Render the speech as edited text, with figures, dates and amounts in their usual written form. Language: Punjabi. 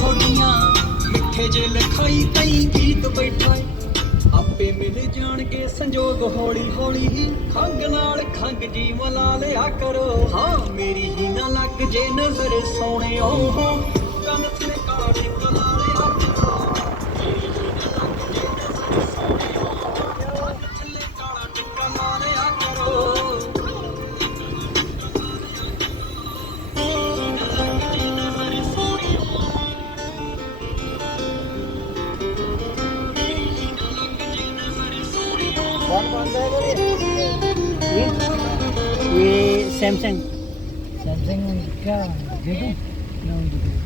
ਥੋਡੀਆਂ ਮਿੱਠੇ ਜੇ ਲਿਖਾਈ ਕਈ ਗੀਤ ਬੈਠਾ ਏ ਆਪੇ ਮਿਲ ਜਾਣਗੇ ਸੰਜੋਗ ਹੌਲੀ ਹੌਲੀ ਖੰਗ ਨਾਲ ਖੰਗ ਜੀ ਮਲਾ ਲਿਆ ਕਰੋ ਹਾਂ ਮੇਰੀ ਹੀ ਨਾ ਲੱਗ ਜੇ ਨਜ਼ਰ ਸੋਹਣਿਓ ਹੋ ਕੰਨ ਤੇ ਕਾਲਾ ਟਿੱਕਾ ਲਾ ਲਿਆ ਕਰੋ ਮੇਰੀ ਹੀ ਨਾ ਲੱਗ ਜੇ ਨਜ਼ਰ ਸੋਹਣਿਓ ਕੰਨ ਥੱਲੇ ਕਾਲਾ ਟਿੱਕਾ ਲਾ ਲਿਆ ਕਰੋ कौन कौन सा है ये सैमसंग सैमसंग क्या देखो